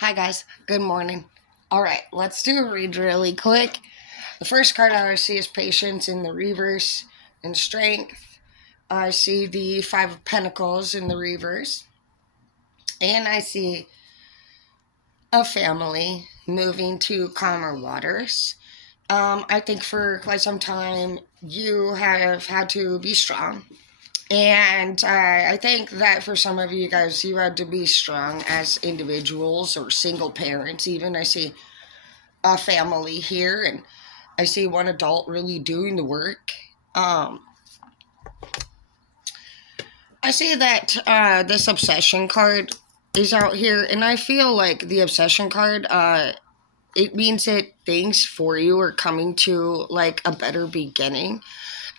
Hi guys, good morning. Alright, let's do a read really quick. The first card I see is Patience in the reverse and Strength. I see the Five of Pentacles in the reverse. And I see a family moving to calmer waters. I think for quite some time you have had to be strong. And I think that for some of you guys, you had to be strong as individuals or single parents, even. I see a family here, and I see one adult really doing the work. I see that this obsession card is out here, and I feel like the obsession card, it means that things for you are coming to like a better beginning.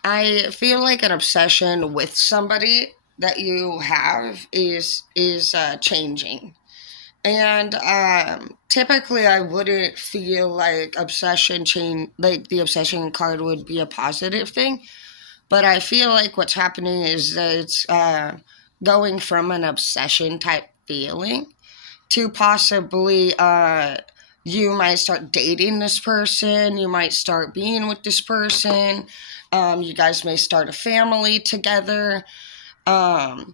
I feel like an obsession with somebody that you have is changing. And typically, I wouldn't feel like obsession change, like the obsession card would be a positive thing. But I feel like what's happening is that it's going from an obsession type feeling to possibly you might start dating this person, you might start being with this person, you guys may start a family together. Normally,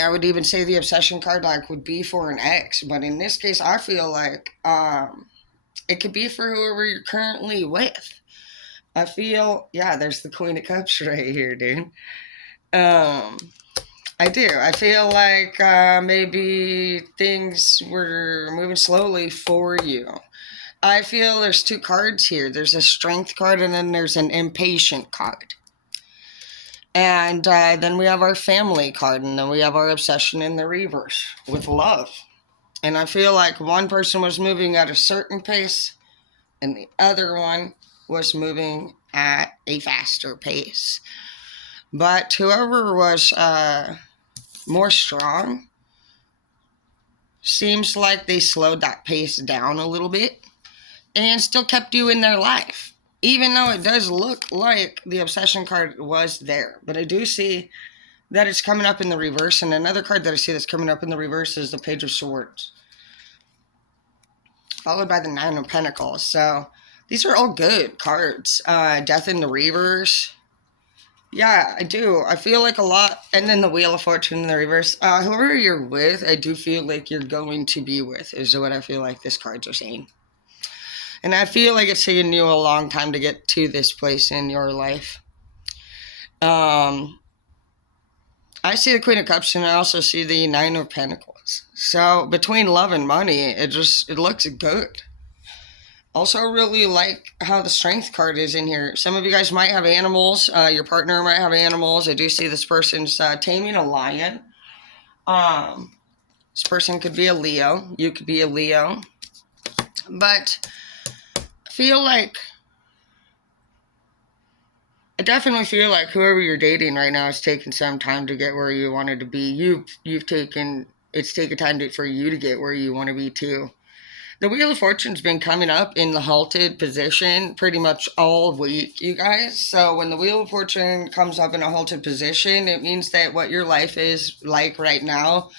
I would even say the obsession card like would be for an ex, but in this case, I feel like it could be for whoever you're currently with. I feel, yeah, there's the Queen of Cups right here, dude. Um, I do. I feel like maybe things were moving slowly for you. I feel there's two cards here. There's a Strength card and then there's an Impatient card. And then we have our Family card, and then we have our Obsession in the reverse with Love. And I feel like one person was moving at a certain pace, and the other one was moving at a faster pace. But whoever was more strong seems like they slowed that pace down a little bit and still kept you in their life. Even though it does look like the obsession card was there. But I do see that it's coming up in the reverse. And another card that I see that's coming up in the reverse is the Page of Swords, followed by the Nine of Pentacles. So these are all good cards. Death in the reverse. Yeah, I do. I feel like a lot. And then the Wheel of Fortune in the reverse. Whoever you're with, I do feel like you're going to be with, is what I feel like this cards are saying. And I feel like it's taken you a long time to get to this place in your life. I see the Queen of Cups, and I also see the Nine of Pentacles. So between love and money, it looks good. Also, really like how the Strength card is in here. Some of you guys might have animals. Your partner might have animals. I do see this person's taming a lion. This person could be a Leo. You could be a Leo. But I definitely feel like whoever you're dating right now is taking some time to get where you wanted to be. It's taken time for you to get where you want to be too. The Wheel of Fortune's been coming up in the halted position pretty much all week, you guys. So when the Wheel of Fortune comes up in a halted position, it means that what your life is like right now,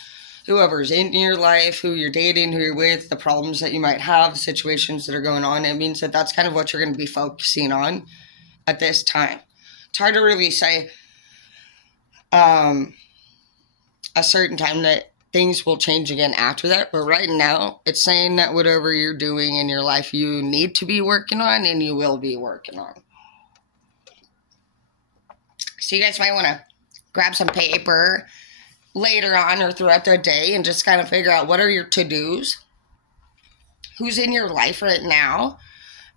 whoever's in your life, who you're dating, who you're with, the problems that you might have, the situations that are going on, it means that that's kind of what you're going to be focusing on at this time. It's hard to really say a certain time that things will change again after that, but right now it's saying that whatever you're doing in your life, you need to be working on and you will be working on. So you guys might want to grab some paper later on or throughout the day and just kind of figure out what are your to-dos, who's in your life right now,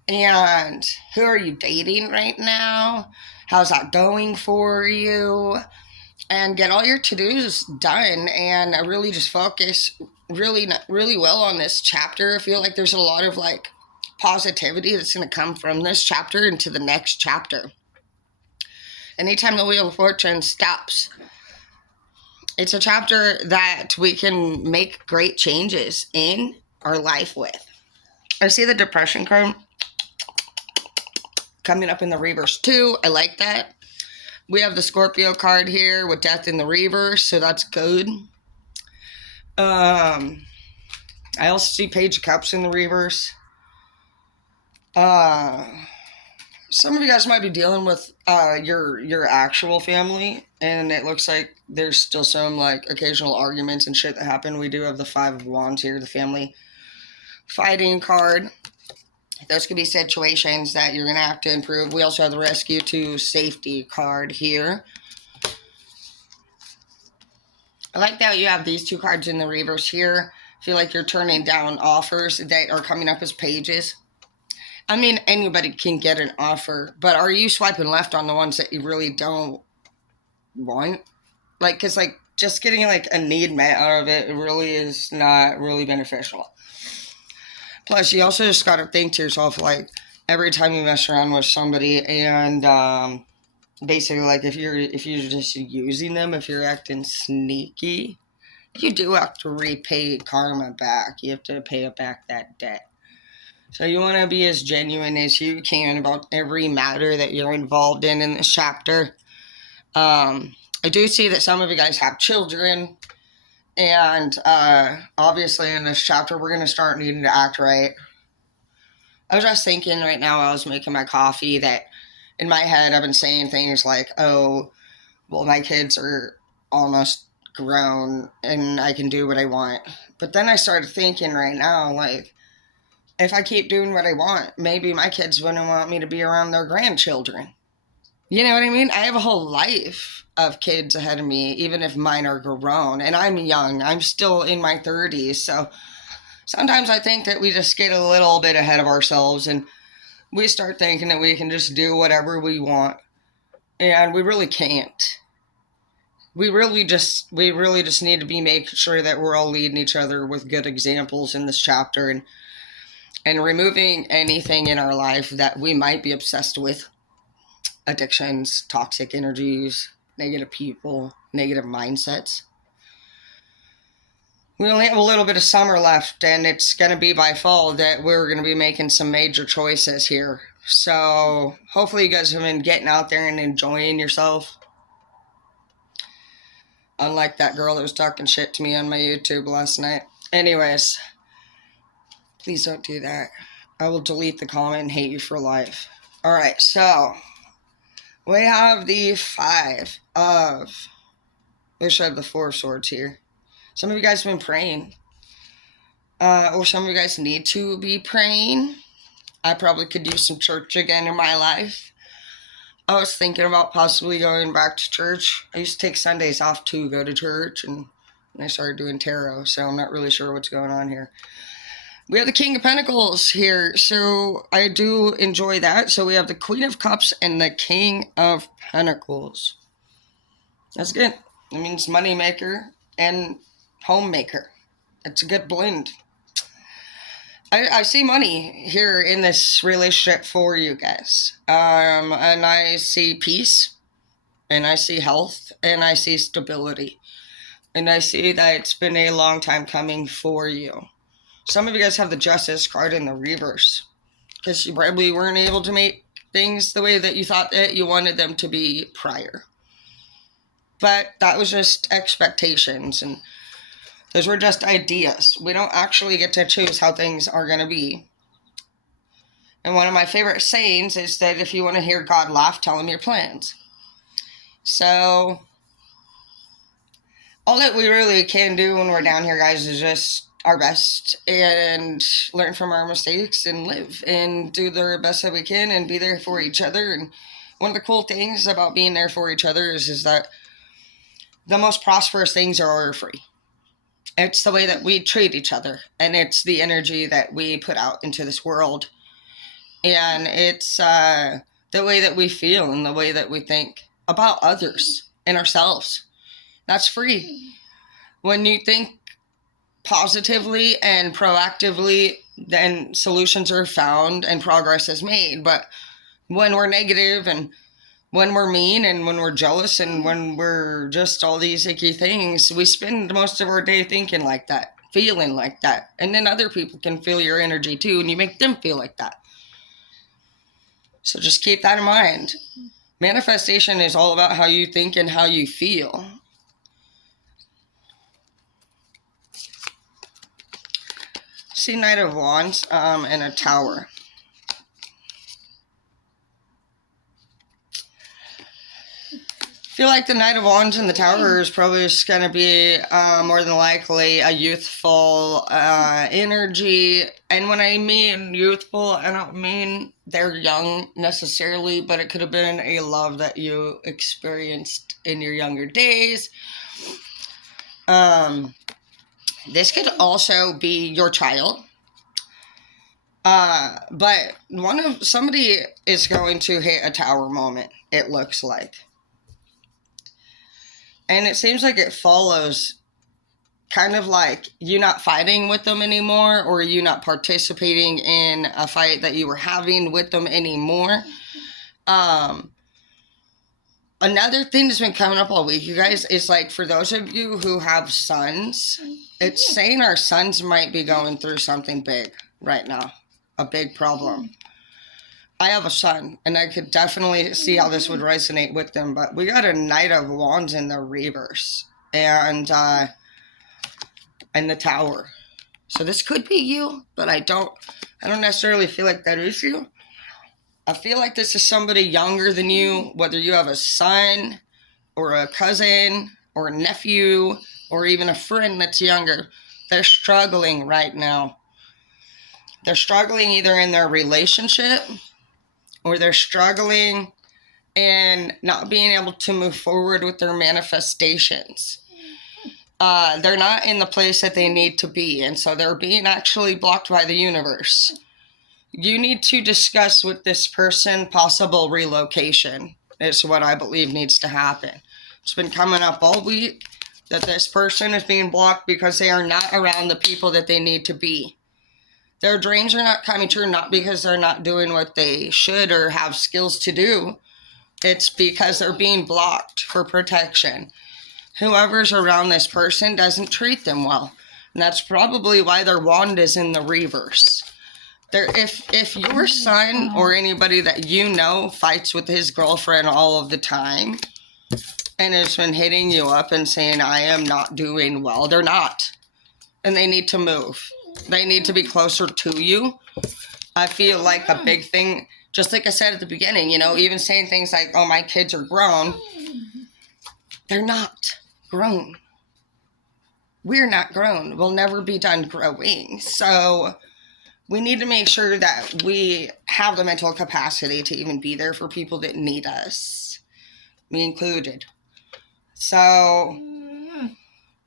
and who are you dating right now, how's that going for you, and get all your to-dos done and really just focus really well on this chapter. I feel like there's a lot of like positivity that's going to come from this chapter into the next chapter. Anytime the Wheel of Fortune stops, it's a chapter that we can make great changes in our life with. I see the Depression card coming up in the reverse too. I like that. We have the Scorpio card here with Death in the reverse, so that's good. I also see Page of Cups in the reverse. Uh, some of you guys might be dealing with your actual family, and it looks like there's still some like occasional arguments and shit that happen. We do have the Five of Wands here, the family fighting card. Those could be situations that you're gonna have to improve. We also have the Rescue to Safety card here. I like that you have these two cards in the reverse here. I feel like you're turning down offers that are coming up as pages. I mean, anybody can get an offer, but are you swiping left on the ones that you really don't want? Like, because, like, just getting, like, a need met out of it really is not really beneficial. Plus, you also just got to think to yourself, like, every time you mess around with somebody and, basically, like, if you're just using them, if you're acting sneaky, you do have to repay karma back. You have to pay it back that debt. So you want to be as genuine as you can about every matter that you're involved in this chapter. I do see that some of you guys have children. And obviously in this chapter, we're going to start needing to act right. I was just thinking right now, I was making my coffee, that in my head, I've been saying things like, oh, well, my kids are almost grown and I can do what I want. But then I started thinking right now, like, if I keep doing what I want, maybe my kids wouldn't want me to be around their grandchildren. You know what I mean? I have a whole life of kids ahead of me, even if mine are grown. And I'm young. I'm still in my 30s. So sometimes I think that we just get a little bit ahead of ourselves and we start thinking that we can just do whatever we want. And we really can't. We really just need to be making sure that we're all leading each other with good examples in this chapter, and removing anything in our life that we might be obsessed with. Addictions, toxic energies, negative people, negative mindsets. We only have a little bit of summer left, and it's going to be by fall that we're going to be making some major choices here. So hopefully you guys have been getting out there and enjoying yourself. Unlike that girl that was talking shit to me on my YouTube last night. Anyways, please don't do that. I will delete the comment and hate you for life. Alright, so we have the Five of... I wish I had the Four of Swords here. Some of you guys have been praying. Or some of you guys need to be praying. I probably could use some church again in my life. I was thinking about possibly going back to church. I used to take Sundays off to go to church, and I started doing tarot, so I'm not really sure what's going on here. We have the King of Pentacles here, so I do enjoy that. So we have the Queen of Cups and the King of Pentacles. That's good. It means money maker and homemaker. It's a good blend. I see money here in this relationship for you guys. And I see peace, and I see health, and I see stability. And I see that it's been a long time coming for you. Some of you guys have the Justice card in the reverse, because you probably weren't able to make things the way that you thought that you wanted them to be prior. But that was just expectations, and those were just ideas. We don't actually get to choose how things are going to be. And one of my favorite sayings is that if you want to hear God laugh, tell him your plans. So all that we really can do when we're down here, guys, is just our best and learn from our mistakes and live and do the best that we can and be there for each other. And one of the cool things about being there for each other is that the most prosperous things are free. It's the way that we treat each other, and it's the energy that we put out into this world, and it's the way that we feel and the way that we think about others and ourselves. That's free. When you think positively and proactively, then solutions are found and progress is made. But when we're negative and when we're mean and when we're jealous and when we're just all these icky things, we spend most of our day thinking like that, feeling like that. And then other people can feel your energy too, and you make them feel like that. So just keep that in mind. Manifestation is all about how you think and how you feel. see Knight of Wands and a Tower. I feel like the Knight of Wands and the Tower is probably just going to be more than likely a youthful energy. And when I mean youthful, I don't mean they're young necessarily, but it could have been a love that you experienced in your younger days. This could also be your child. But somebody is going to hit a tower moment, it looks like. And it seems like it follows kind of like you not fighting with them anymore, or you not participating in a fight that you were having with them anymore. Another thing that's been coming up all week, you guys, is like for those of you who have sons, it's saying our sons might be going through something big right now, a big problem. I have a son, and I could definitely see how this would resonate with them, but we got a Knight of Wands in the reverse, and the Tower. So this could be you, but I don't necessarily feel like that is you. I feel like this is somebody younger than you, whether you have a son, or a cousin, or a nephew, or even a friend that's younger. They're struggling right now. They're struggling either in their relationship, or they're struggling in not being able to move forward with their manifestations. They're not in the place that they need to be, and so they're being actually blocked by the universe. You need to discuss with this person possible relocation, is what I believe needs to happen. It's been coming up all week that this person is being blocked because they are not around the people that they need to be. Their dreams are not coming true, not because they're not doing what they should or have skills to do. It's because they're being blocked for protection. Whoever's around this person doesn't treat them well. And that's probably why their wand is in the reverse. If your son or anybody that you know fights with his girlfriend all of the time and has been hitting you up and saying, I am not doing well, they're not. And they need to move. They need to be closer to you. I feel like a big thing, just like I said at the beginning, even saying things like, oh, my kids are grown. They're not grown. We're not grown. We'll never be done growing. So we need to make sure that we have the mental capacity to even be there for people that need us, me included. So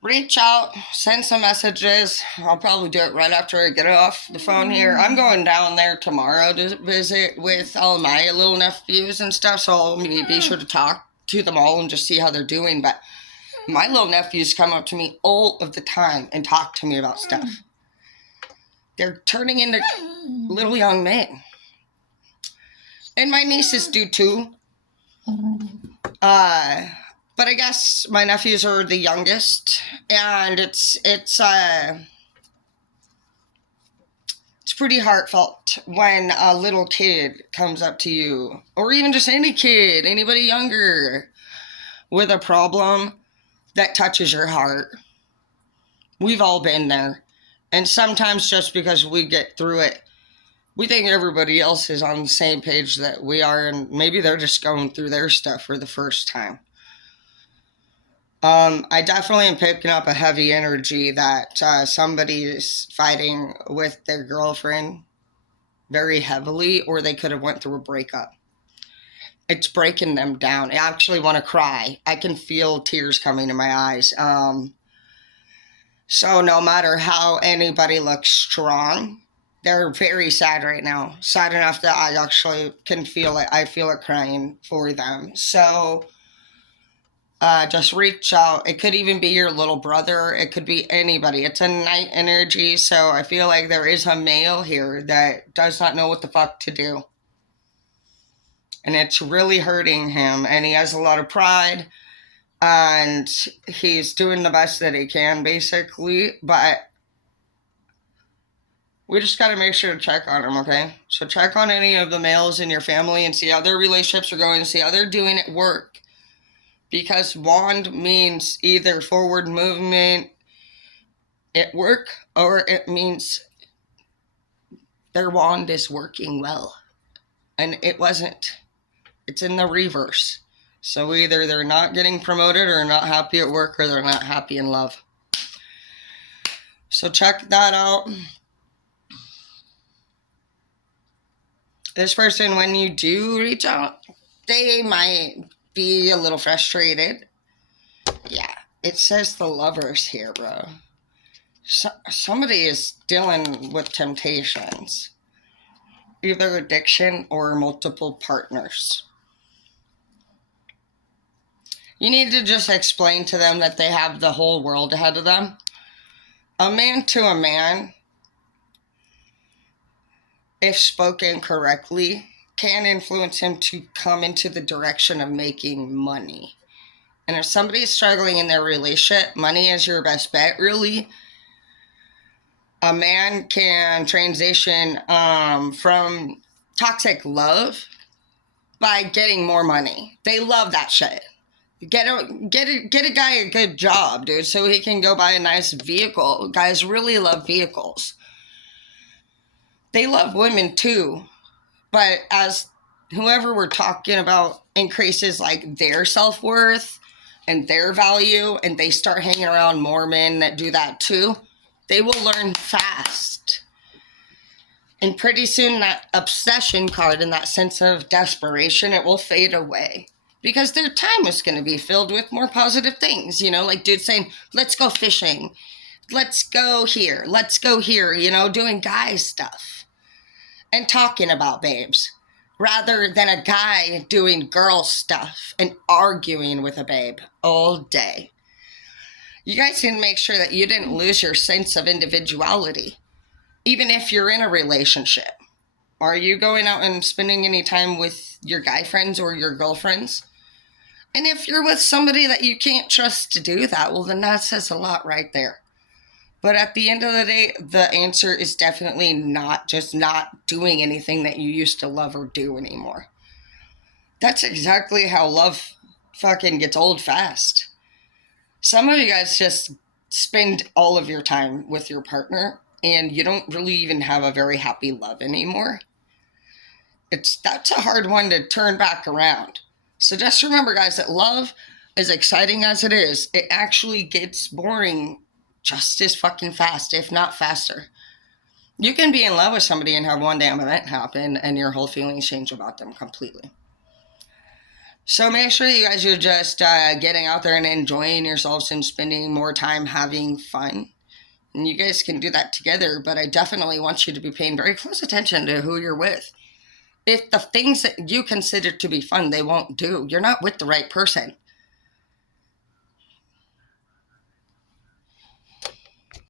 reach out, send some messages. I'll probably do it right after I get off the phone here. I'm going down there tomorrow to visit with all my little nephews and stuff, so I'll be sure to talk to them all and just see how they're doing. But my little nephews come up to me all of the time and talk to me about stuff. They're turning into little young men. And my nieces do too. But I guess my nephews are the youngest, and it's pretty heartfelt when a little kid comes up to you, or even just any kid, anybody younger, with a problem that touches your heart. We've all been there, and sometimes just because we get through it, we think everybody else is on the same page that we are, and maybe they're just going through their stuff for the first time. I definitely am picking up a heavy energy that somebody is fighting with their girlfriend very heavily, or they could have went through a breakup. It's breaking them down. I actually want to cry. I can feel tears coming to my eyes. So no matter how anybody looks strong, they're very sad right now. Sad enough that I actually can feel it. I feel it crying for them. So just reach out. It could even be your little brother. It could be anybody. It's a night energy, so I feel like there is a male here that does not know what the fuck to do. And it's really hurting him, and he has a lot of pride, and he's doing the best that he can, basically, but we just got to make sure to check on him, okay? So check on any of the males in your family and see how their relationships are going, see how they're doing at work. Because wand means either forward movement at work, or it means their wand is working well. And it wasn't. It's in the reverse. So either they're not getting promoted or not happy at work, or they're not happy in love. So check that out. This person, when you do reach out, they might be a little frustrated. Yeah, it says the Lovers here, bro. Somebody is dealing with temptations, either addiction or multiple partners. You need to just explain to them that they have the whole world ahead of them. A man to a man, if spoken correctly, can influence him to come into the direction of making money. And if somebody's struggling in their relationship, money is your best bet, really. A man can transition from toxic love by getting more money. They love that shit. Get a guy a good job, dude, so he can go buy a nice vehicle. Guys really love vehicles. They love women too, but as whoever we're talking about increases like their self-worth and their value, and they start hanging around more men that do that too, they will learn fast. And pretty soon that obsession card and that sense of desperation, it will fade away. Because their time is going to be filled with more positive things, like dudes saying, let's go fishing, let's go here, doing guy stuff and talking about babes, rather than a guy doing girl stuff and arguing with a babe all day. You guys need to make sure that you didn't lose your sense of individuality, even if you're in a relationship. Are you going out and spending any time with your guy friends or your girlfriends? And if you're with somebody that you can't trust to do that, well, then that says a lot right there. But at the end of the day, the answer is definitely not doing anything that you used to love or do anymore. That's exactly how love fucking gets old fast. Some of you guys just spend all of your time with your partner and you don't really even have a very happy love anymore. That's a hard one to turn back around. So just remember, guys, that love, as exciting as it is, it actually gets boring just as fucking fast, if not faster. You can be in love with somebody and have one damn event happen and your whole feelings change about them completely. So make sure you guys are just getting out there and enjoying yourselves and spending more time having fun. And you guys can do that together, but I definitely want you to be paying very close attention to who you're with. If the things that you consider to be fun, they won't do, you're not with the right person.